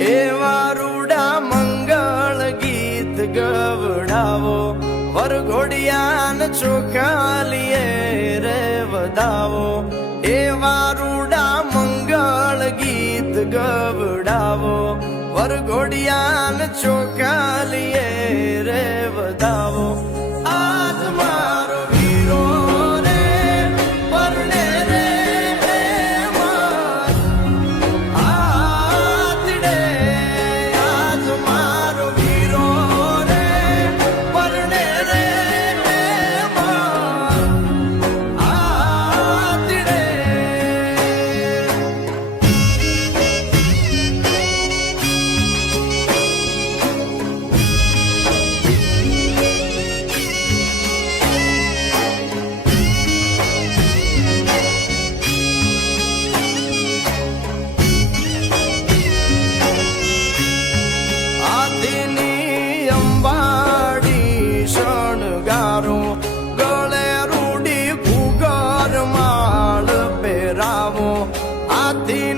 એવા રૂડા મંગળ ગીત ગવડાવો વરઘોડિયાન ચોખાલીએ રે વધાવો એવા રૂડા મંગળ ગીત ગવડાવો વરઘોડિયાન ચોખાલીએ રે વધાવો આજ મારો વીરો રે પરણે રે આતડે આજ મારો વીરો રે પરણે રે આતડે ગળે રૂડી ભૂગર માળ પહેરાવો આથી